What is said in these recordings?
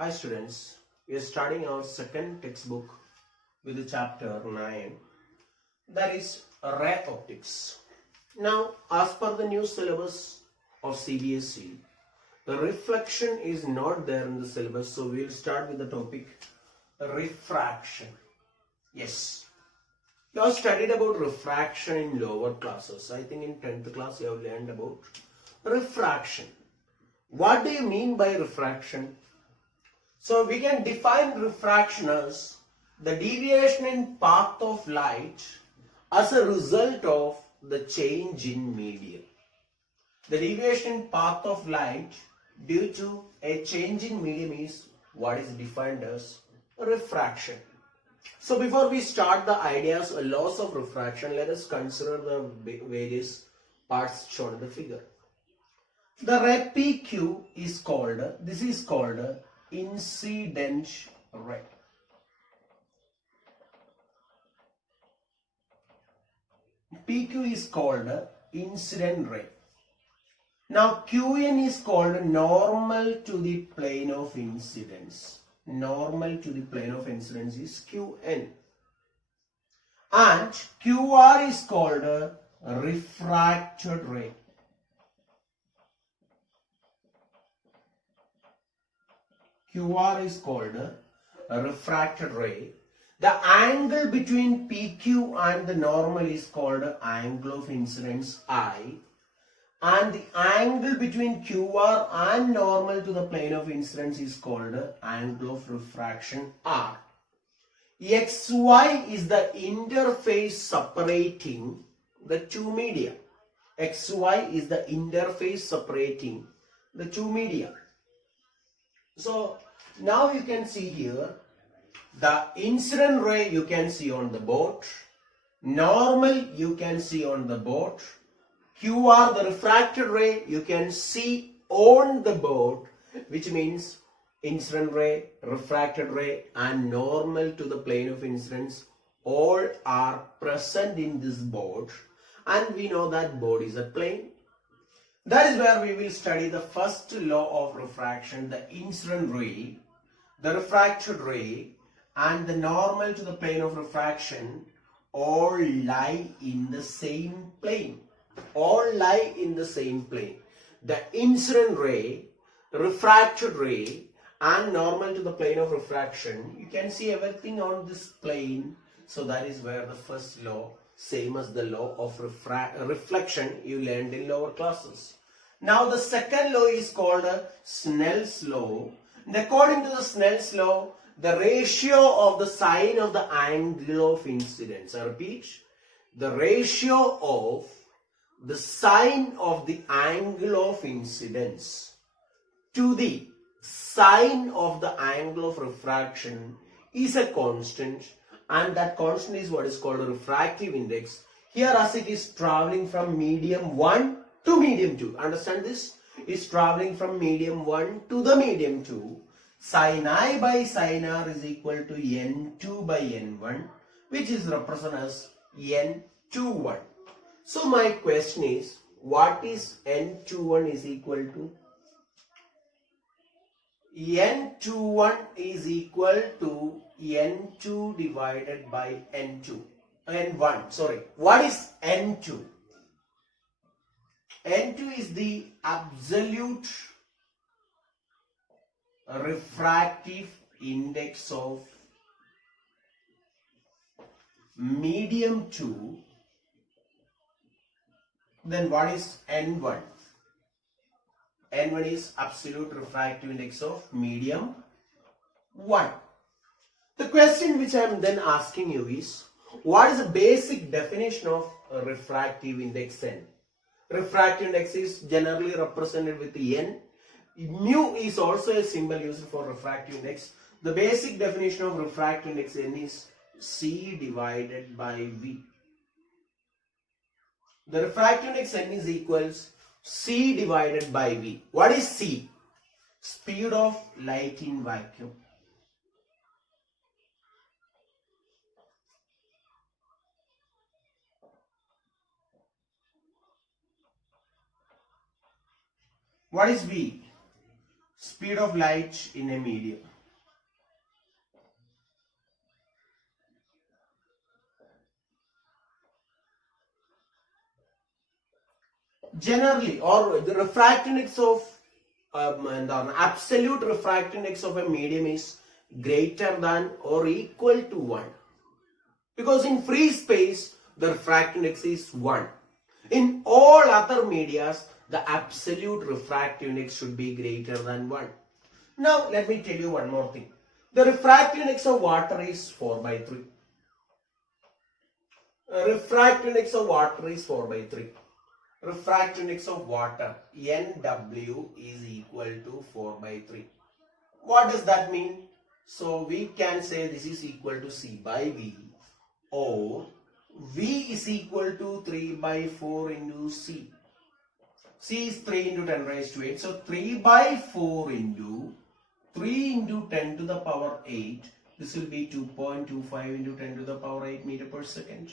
Hi students, we are studying our second textbook with the chapter 9, that is ray optics. Now, as per the new syllabus of CBSE, the reflection is not there in the syllabus, so we will start with the topic refraction. Yes, you have studied about refraction in lower classes. I think in 10th class you have learned about refraction. What do you mean by refraction? So we can define refraction as the deviation in path of light as a result of the change in medium. The deviation in path of light due to a change in medium is what is defined as refraction. So before we start the ideas or laws of refraction, let us consider the various parts shown in the figure. The ray PQ is called, this is called incident ray. PQ is called incident ray. Now QN is called normal to the plane of incidence. Normal to the plane of incidence is QN. And QR is called refracted ray. QR is called a refracted ray. The angle between PQ and the normal is called angle of incidence I, and the angle between QR and normal to the plane of incidence is called angle of refraction R. XY is the interface separating the two media. XY is the interface separating the two media. So now you can see here the incident ray you can see on the board, normal you can see on the board, QR the refracted ray you can see on the board, which means incident ray, refracted ray and normal to the plane of incidence all are present in this board, and we know that board is a plane. That is where we will study the first law of refraction, the incident ray, the refracted ray and the normal to the plane of refraction all lie in the same plane. All lie in the same plane. The incident ray, refracted ray and normal to the plane of refraction, you can see everything on this plane. So that is where the first law, same as the law of reflection you learned in lower classes. Now the second law is called Snell's law. And according to the Snell's law, the ratio of the sine of the angle of incidence, I repeat, the ratio of the sine of the angle of incidence to the sine of the angle of refraction is a constant, and that constant is what is called a refractive index. Here as it is traveling from medium 1 to medium 2. Understand this? Is traveling from medium 1 to the medium 2. Sin I by sin R is equal to N2 by N1, which is represented as N21. So my question is, what is N21 is equal to? N21 is equal to N2 divided by N2. N1, sorry. What is N2? N2 is the absolute refractive index of medium 2. Then what is N1? N1 is absolute refractive index of medium 1. The question which I am then asking you is, what is the basic definition of a refractive index N? Refractive index is generally represented with N. Mu is also a symbol used for refractive index. The basic definition of refractive index N is C divided by V. The refractive index N is equals C divided by V. What is C? Speed of light in vacuum. What is V? speed of light in a medium. Generally, or the refractive index of the absolute refractive index of a medium is greater than or equal to 1. Because in free space, the refractive index is 1. In all other medias, the absolute refractive index should be greater than 1. Now, let me tell you one more thing. The refractive index of water is 4 by 3. Refractive index of water is 4 by 3. Refractive index of water, NW, is equal to 4 by 3. What does that mean? So we can say this is equal to C by V, or V is equal to 3 by 4 into C. C is 3 into 10 raised to 8. So 3 by 4 into 3 into 10 to the power 8. This will be 2.25 into 10 to the power 8 meter per second.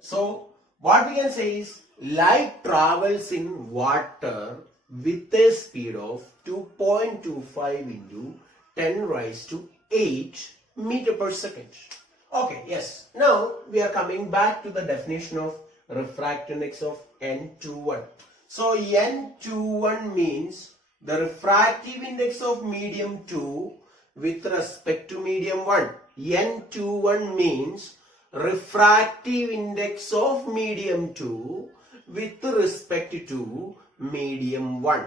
So what we can say is light travels in water with a speed of 2.25 into 10 raised to 8 meter per second. Okay, yes. Now we are coming back to the definition of refractive index of N21. So N21 means the refractive index of medium 2 with respect to medium 1. N21 means refractive index of medium 2 with respect to medium 1.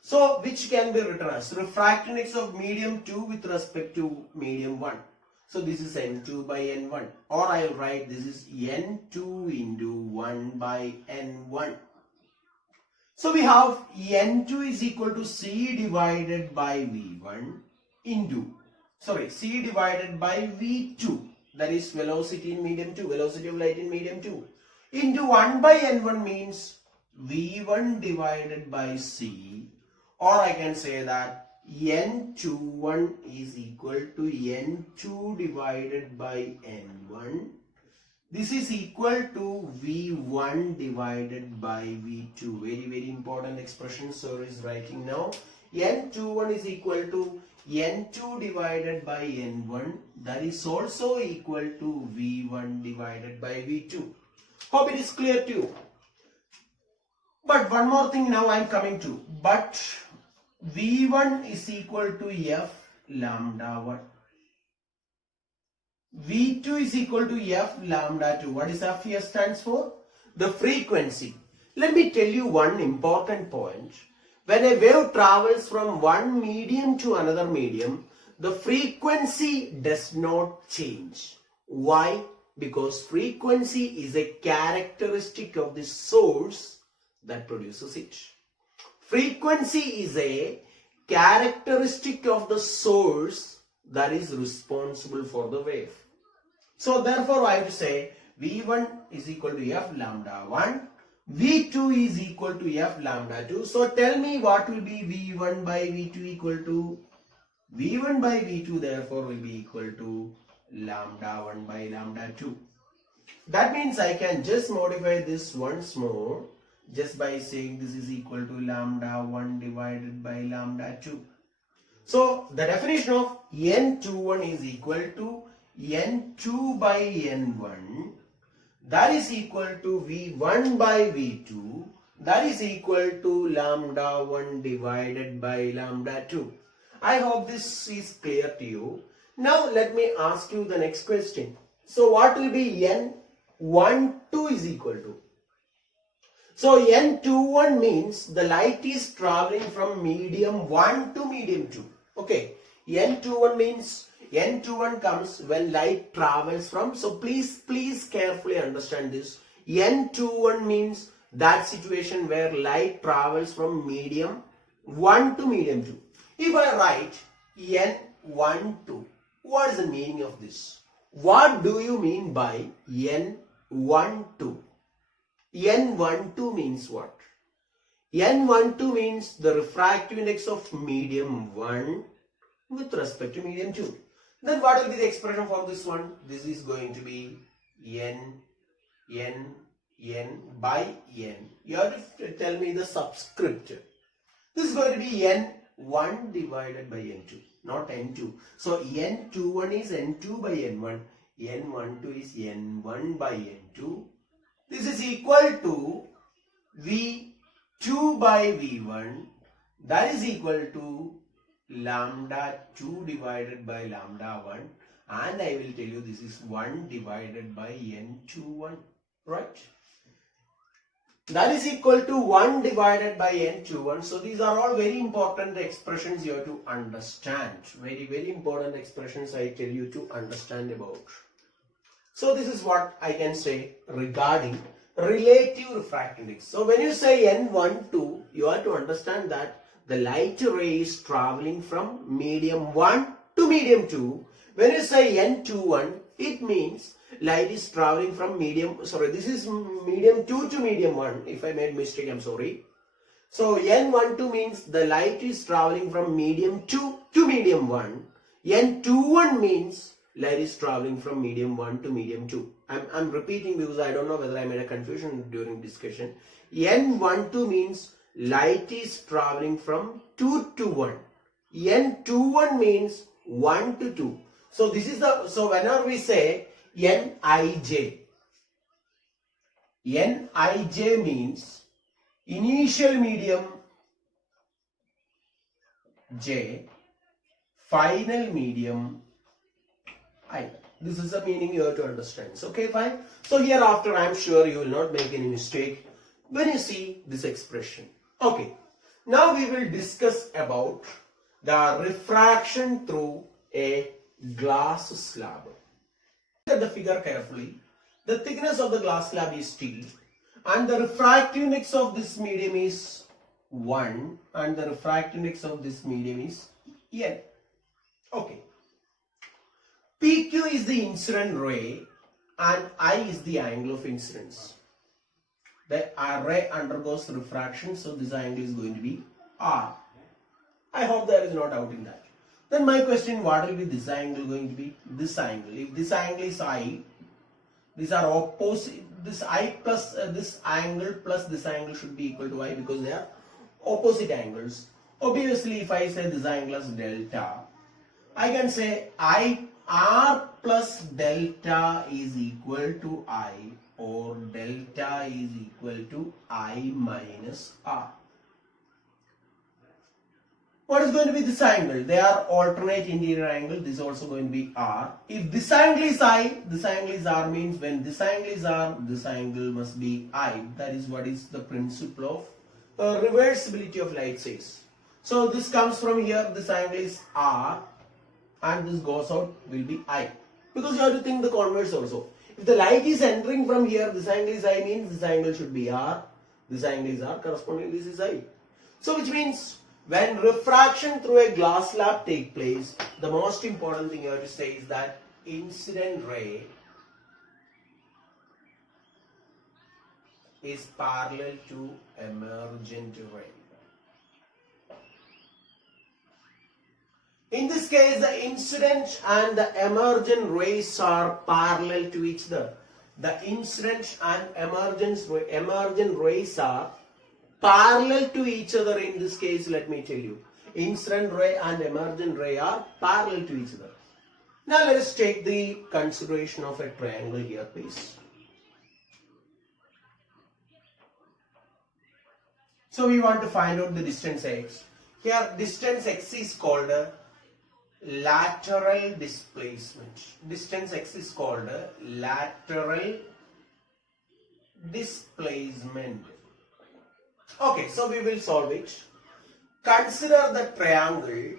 So which can be written as refractive index of medium 2 with respect to medium 1. So this is N2 by N1, or I will write this is N2 into 1 by N1. So we have N2 is equal to C divided by V1 into, C divided by V2, that is velocity in medium 2, velocity of light in medium 2, into 1 by N1 means V1 divided by C, or I can say that N21 is equal to N2 divided by N1. This is equal to V1 divided by V2. Very, very important expression sir is writing now. N21 is equal to N2 divided by N1. That is also equal to V1 divided by V2. Hope it is clear to you. But one more thing now I am coming to. But V1 is equal to F lambda 1. V2 is equal to F lambda 2. What is F here stands for? The frequency. Let me tell you one important point. When a wave travels from one medium to another medium, the frequency does not change. Why? Because frequency is a characteristic of the source that produces it. Frequency is a characteristic of the source that is responsible for the wave. So therefore I have to say V1 is equal to F lambda 1, V2 is equal to F lambda 2. So tell me what will be V1 by V2 equal to? V1 by V2 therefore will be equal to lambda 1 by lambda 2. That means I can just modify this once more just by saying this is equal to lambda 1 divided by lambda 2. So the definition of N21 is equal to N2 by N1, that is equal to V1 by V2, that is equal to lambda 1 divided by lambda 2. I hope this is clear to you. Now let me ask you the next question. So what will be N12 is equal to? So N21 means the light is traveling from medium 1 to medium 2. Okay, N21 means N21 comes when light travels from, so please carefully understand this. N21 means that situation where light travels from medium 1 to medium 2. If I write N12, what is the meaning of this? What do you mean by N12? N12 means what? N12 means the refractive index of medium 1 with respect to medium 2. Then what will be the expression for this one? This is going to be N by N. You have to tell me the subscript. This is going to be N 1 divided by n2, not n2. So n21 is n2 by n1, n12 is n1 by n2. This is equal to v2 by v1, that is equal to lambda 2 divided by lambda 1, and I will tell you this is 1 divided by n21, right? That is equal to 1 divided by n21. So these are all very important expressions you have to understand. Very important expressions I tell you to understand about. So this is what I can say regarding relative refractive index. So when you say n12, you have to understand that the light ray is traveling from medium 1 to medium 2. When you say n21, it means light is traveling from medium, sorry, this is medium 2 to medium 1. If I made mistake, I'm sorry. So n12 means the light is traveling from medium 2 to medium 1. n21 means light is traveling from medium 1 to medium 2. I'm repeating because I don't know whether I made a confusion during discussion. n12 means light is traveling from 2 to 1. n21 means 1 to 2. So this is the, so whenever we say Nij means initial medium J, final medium I. This is the meaning you have to understand. Okay, fine. So hereafter I am sure you will not make any mistake when you see this expression. Okay. Now we will discuss about the refraction through a glass slab. Look at the figure carefully. The thickness of the glass slab is T and the refractive index of this medium is 1 and the refractive index of this medium is N. Okay. PQ is the incident ray and I is the angle of incidence. The ray undergoes refraction, so this angle is going to be R. I hope there is no doubt in that. Then my question, what will be this angle going to be? This angle. If this angle is I, these are opposite. This I plus this angle plus this angle should be equal to I because they are opposite angles. Obviously, if I say this angle is delta, I can say R plus delta is equal to I or delta is equal to I minus R. What is going to be this angle? They are alternate interior angle. This is also going to be R. If this angle is I, this angle is R means when this angle is R, this angle must be I. That is what is the principle of reversibility of light says. So this comes from here, this angle is R and this goes out will be I. Because you have to think the converse also. If the light is entering from here, this angle is I means this angle should be R. This angle is R, correspondingly this is I. So which means when refraction through a glass slab takes place, the most important thing you have to say is that incident ray is parallel to emergent ray. In this case, the incident and the emergent rays are parallel to each other. The incident and emergent rays are parallel to each other. In this case, let me tell you, incident ray and emergent ray are parallel to each other. Now let us take the consideration of a triangle here, please. So we want to find out the distance x. Here distance x is called a lateral displacement. Distance x is called a lateral displacement. Okay, so we will solve it. Consider the triangle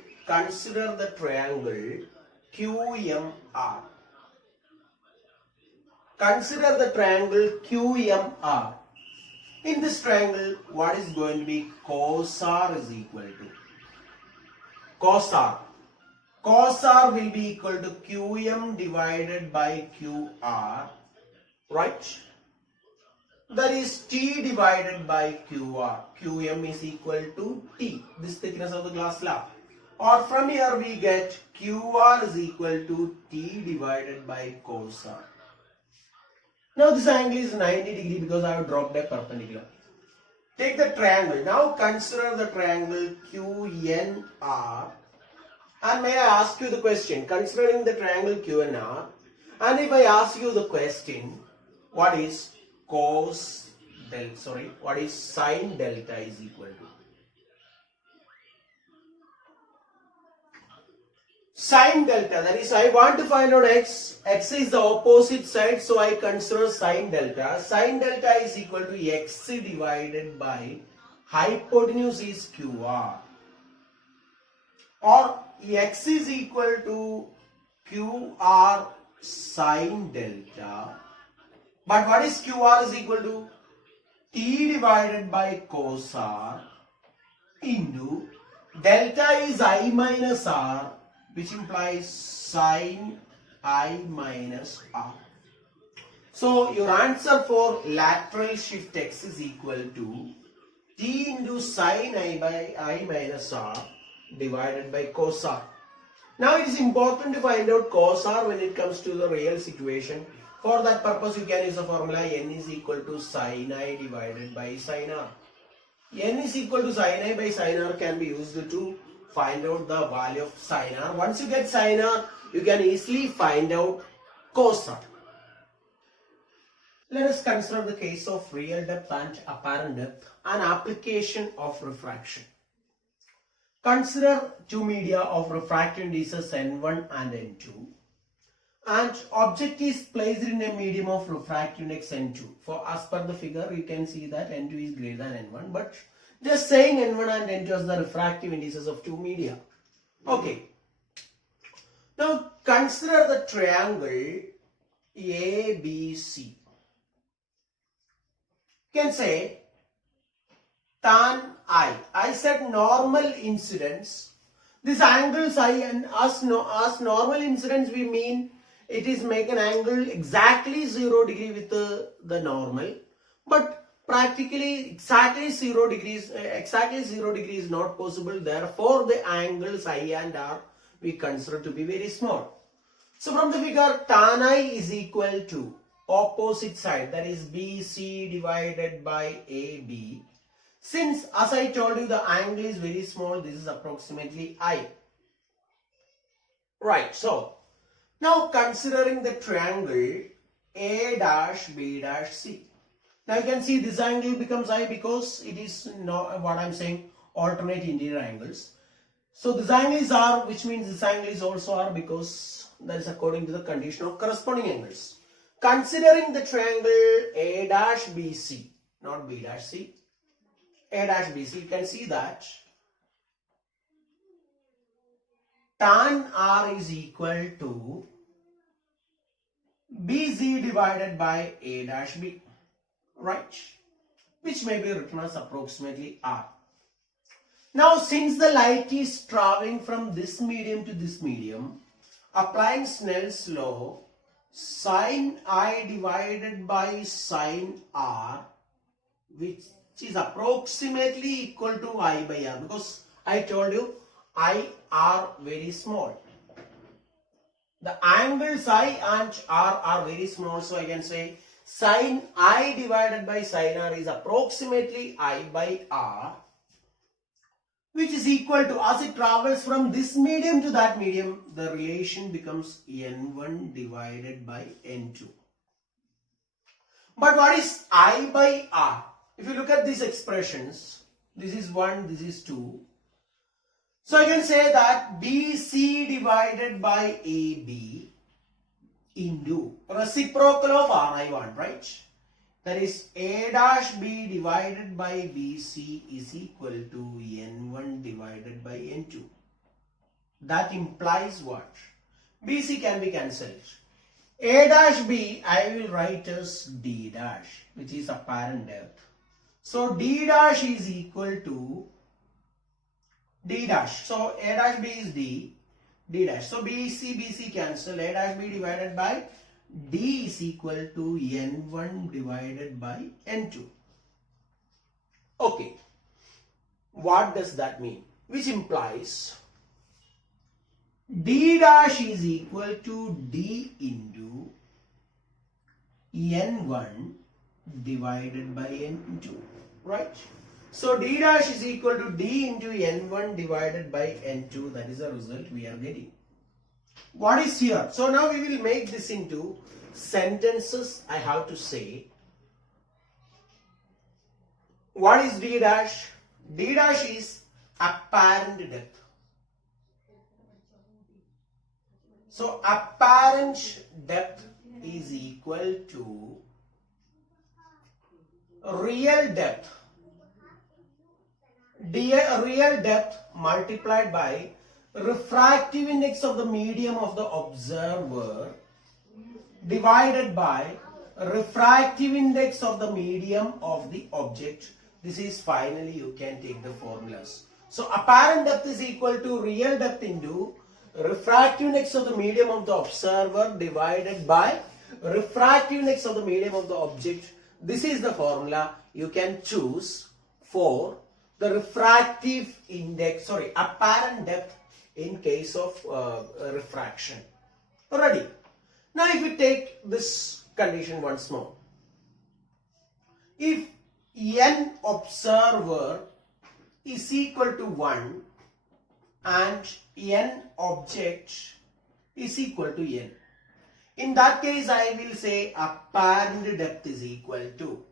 QMR. Consider the triangle QMR. In this triangle, what is going to be cos R is equal to cos R. Cos R will be equal to QM divided by QR, right? That is T divided by QR. QM is equal to T, this thickness of the glass slab. Or from here we get QR is equal to T divided by cos R. Now this angle is 90 degree because I have dropped a perpendicular. Take the triangle. Now consider the triangle QNR. And may I ask you the question, considering the triangle QNR, and if I ask you the question, what is what is sine delta is equal to? Sine delta, that is, I want to find out x. X is the opposite side, so I consider sine delta. Sine delta is equal to x divided by hypotenuse is QR. Or x is equal to QR sine delta. But what is QR is equal to? T divided by cos R into delta is I minus R, which implies sine I minus R. So your answer for lateral shift x is equal to T into sine I by I minus R divided by cos R. Now it is important to find out cos R when it comes to the real situation. For that purpose you can use the formula n is equal to sine I divided by sine R. N is equal to sine I by sine R can be used to find out the value of sine R. Once you get sine R, you can easily find out cos R. Let us consider the case of real depth and apparent depth, an application of refraction. Consider two media of refractive indices N1 and N2, and object is placed in a medium of refractive index N2. For as per the figure, you can see that N2 is greater than N1, but just saying N1 and N2 as the refractive indices of two media. Okay. Now consider the triangle ABC. You can say tan I. I said normal incidence. This angles I, and as normal incidence we mean it is make an angle exactly 0 degree with the normal, but practically exactly 0 degrees is not possible. Therefore the angles I and R we consider to be very small. So from the figure, tan I is equal to opposite side, that is BC divided by AB. Since as I told you the angle is very small, this is approximately I. Right, so now considering the triangle A dash B dash C. Now you can see this angle becomes I because it is not what I am saying, alternate interior angles. So this angle is R, which means this angle is also R because that is according to the condition of corresponding angles. Considering the triangle A dash BC, not B dash C, A dash BC, you can see that tan R is equal to BC divided by A dash B, right? Which may be written as approximately R. Now since the light is traveling from this medium to this medium, applying Snell's law, sine I divided by sine R, which is approximately equal to I by R, because I told you I are very small. The angles I and R are very small, so I can say sine I divided by sine R is approximately I by R, which is equal to, as it travels from this medium to that medium, the relation becomes N1 divided by N2. But what is I by R? If you look at these expressions, this is 1, this is 2. So I can say that BC divided by AB into reciprocal of R I want, right? That is A dash B divided by BC is equal to N1 divided by N2. That implies what? BC can be cancelled. A dash B I will write as D dash, which is apparent depth. So D dash is equal to D dash. So A dash B is D dash. So BC cancel. A dash B divided by D is equal to N1 divided by N2. Okay. What does that mean? Which implies D dash is equal to D into N1 divided by N2. Right? So d dash is equal to d into n1 divided by n2. That is the result we are getting. What is here? So now we will make this into sentences. I have to say, what is d dash? D dash is apparent depth. So apparent depth is equal to real depth. Real depth multiplied by refractive index of the medium of the observer divided by refractive index of the medium of the object. This is finally you can take the formulas. So apparent depth is equal to real depth into refractive index of the medium of the observer divided by refractive index of the medium of the object. This is the formula you can choose for the refractive index, apparent depth in case of refraction. Already. Now if we take this condition once more. If n observer is equal to 1 and n object is equal to n. In that case, I will say apparent depth is equal to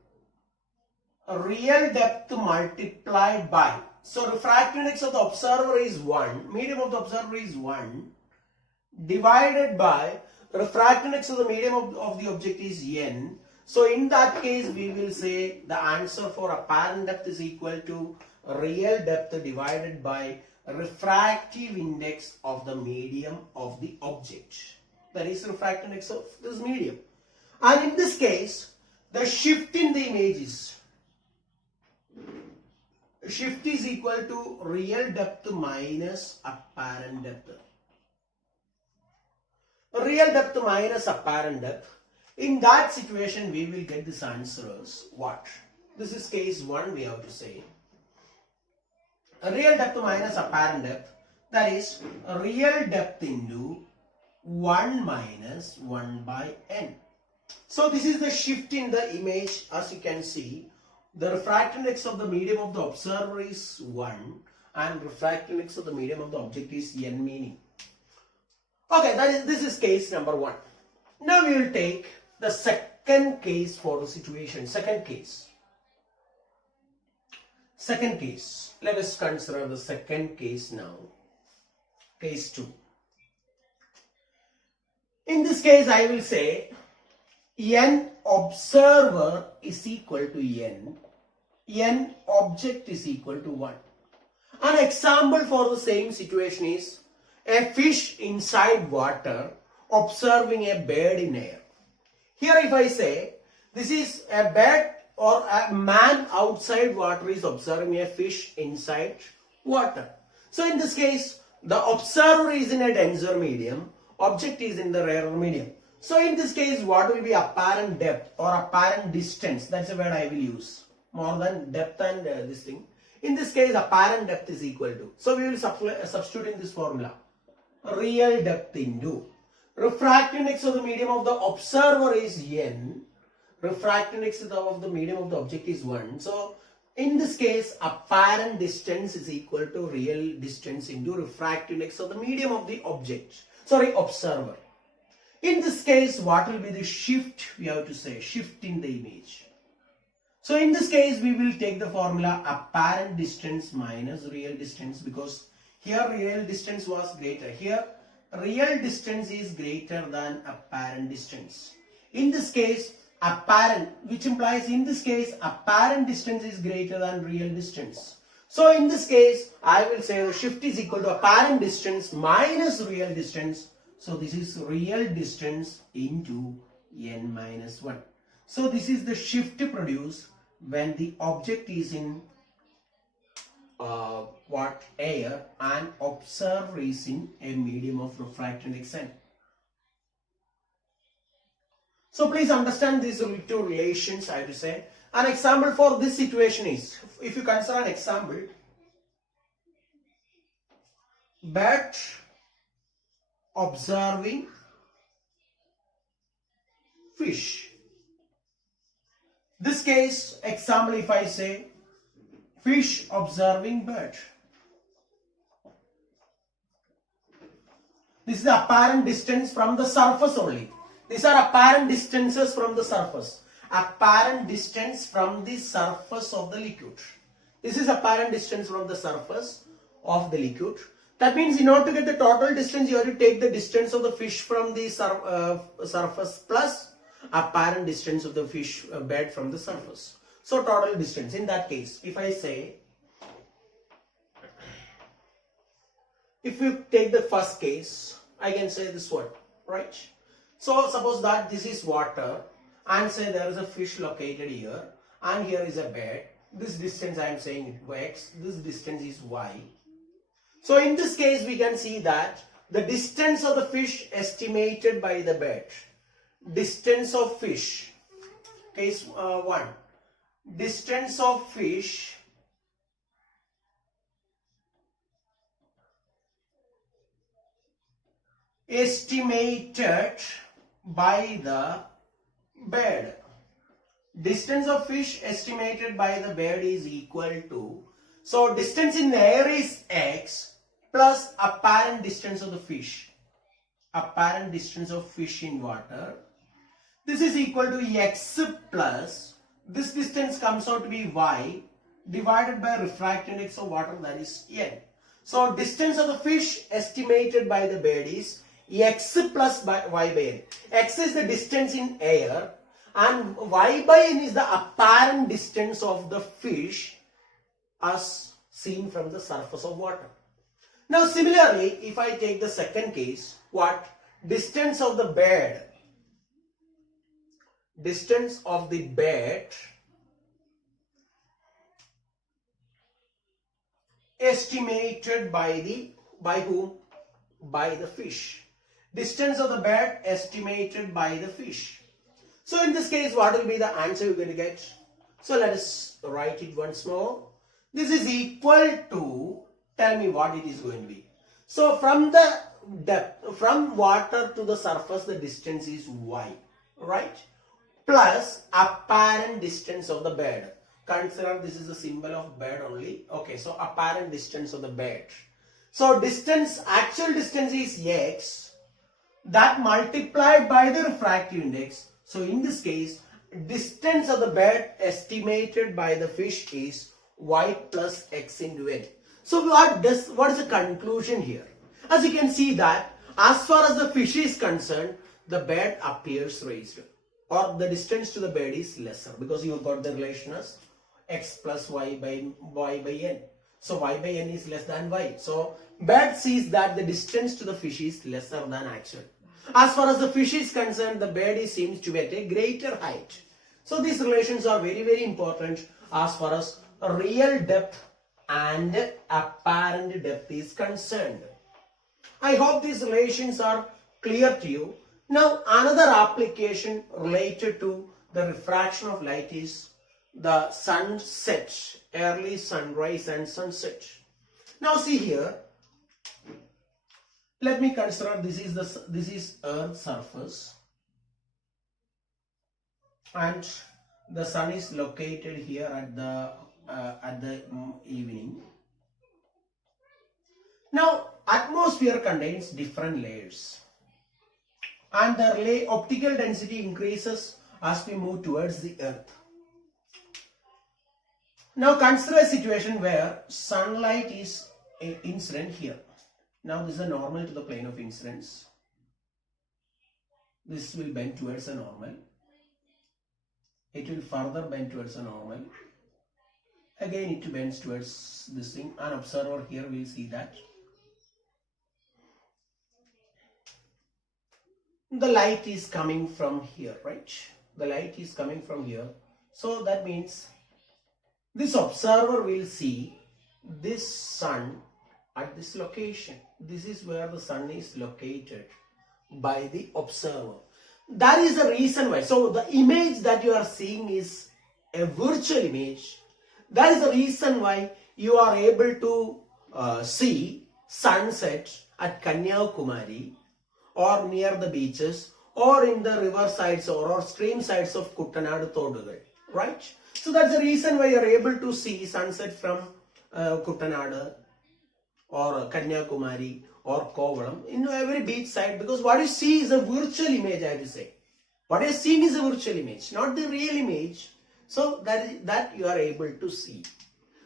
real depth multiplied by. So refractive index of the observer is 1, medium of the observer is 1, divided by refractive index of the medium of the object is n. So in that case, we will say the answer for apparent depth is equal to real depth divided by refractive index of the medium of the object. That is refractive index of this medium. And in this case, the shift in the image is equal to real depth minus apparent depth. Real depth minus apparent depth. In that situation, we will get this answer as what? This is case 1, we have to say. Real depth minus apparent depth, that is real depth into 1 minus 1 by n. So this is the shift in the image. As you can see, the refractive index of the medium of the observer is 1 and refractive index of the medium of the object is n meaning. Okay, this is case number 1. Now we will take the second case for the situation. Second case. Let us consider the second case now. Case 2. In this case, I will say n observer is equal to n object is equal to 1. An example for the same situation is a fish inside water observing a bird in air. Here if I say this is a bird or a man outside water is observing a fish inside water. So in this case, the observer is in a denser medium, object is in the rarer medium. So in this case, what will be apparent depth or apparent distance? That's a word I will use. More than depth and this thing. In this case, apparent depth is equal to. So we will substitute in this formula. Real depth into refractive index of the medium of the observer is n. Refractive index of the medium of the object is 1. So in this case, apparent distance is equal to real distance into refractive index of the medium of the observer. In this case, what will be the shift? We have to say shift in the image. So in this case, we will take the formula apparent distance minus real distance, because here real distance was greater. Here real distance is greater than apparent distance. In this case, apparent, which implies in this case apparent distance is greater than real distance. So in this case, I will say the shift is equal to apparent distance minus real distance. So this is real distance into n minus 1. So this is the shift produced when the object is in air and observer is in a medium of refractive index n. So please understand these two relations. I have to say an example for this situation is, if you consider an example, bird observing fish. This case example, if I say fish observing bird. This is the apparent distance from the surface only. These are apparent distances from the surface. Apparent distance from the surface of the liquid. This is apparent distance from the surface of the liquid. That means in order to get the total distance, you have to take the distance of the fish from the surface plus apparent distance of the fish bed from the surface. So total distance. In that case, if I say, if you take the first case, I can say this one, right? So suppose that this is water and say there is a fish located here and here is a bed. This distance I am saying x, this distance is y. So in this case we can see that the distance of the fish estimated by the bed, distance of fish, case 1, distance of fish estimated by the bed. Distance of fish estimated by the bed is equal to, so distance in the air is x plus apparent distance of the fish. Apparent distance of fish in water. This is equal to x plus, this distance comes out to be y divided by refractive index of water, that is n. So distance of the fish estimated by the bed is x plus y by n. X is the distance in air and y by n is the apparent distance of the fish as seen from the surface of water. Now similarly, if I take the second case, what? Distance of the bed. Distance of the bed estimated by whom? By the fish. Distance of the bed estimated by the fish. So in this case, what will be the answer you're going to get? So let us write it once more. This is equal to, tell me what it is going to be. So from the depth, from water to the surface, the distance is y, right? Plus apparent distance of the bed. Consider this is a symbol of bed only. Okay, so apparent distance of the bed. So distance, actual distance is x, that multiplied by the refractive index. So in this case, distance of the bed estimated by the fish is y plus x into n. So what is the conclusion here? As you can see that as far as the fish is concerned, the bed appears raised, or the distance to the bed is lesser because you have got the relation as x plus y by n. So y by n is less than y. So bed sees that the distance to the fish is lesser than actual. As far as the fish is concerned, the bed seems to be at a greater height. So these relations are very, very important as far as real depth and apparent depth is concerned. I hope these relations are clear to you. Now another application related to the refraction of light is the sunset, early sunrise and sunset. Now see here, let me consider this is Earth's surface and the sun is located here at the evening. Now atmosphere contains different layers and the optical density increases as we move towards the Earth. Now consider a situation where sunlight is incident here. Now this is a normal to the plane of incidence. This will bend towards a normal. It will further bend towards a normal. Again it bends towards this thing. An observer here will see that. The light is coming from here, right? The light is coming from here. So that means this observer will see this sun at this location. This is where the sun is located by the observer. That is the reason why. So the image that you are seeing is a virtual image. That is the reason why you are able to see sunset at Kanyakumari or near the beaches or in the river sides or stream sides of Kuttanad Thodugal. right? So that's the reason why you're able to see sunset from Kuttanad or Kanyakumari or Kovalam in every beach side, because what you see is a virtual image, I will say. What you're seeing is a virtual image, not the real image. So that you are able to see.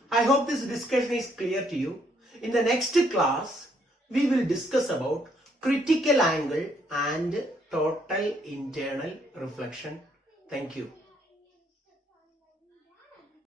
I hope this discussion is clear to you. In the next class, we will discuss about critical angle and total internal reflection. Thank you.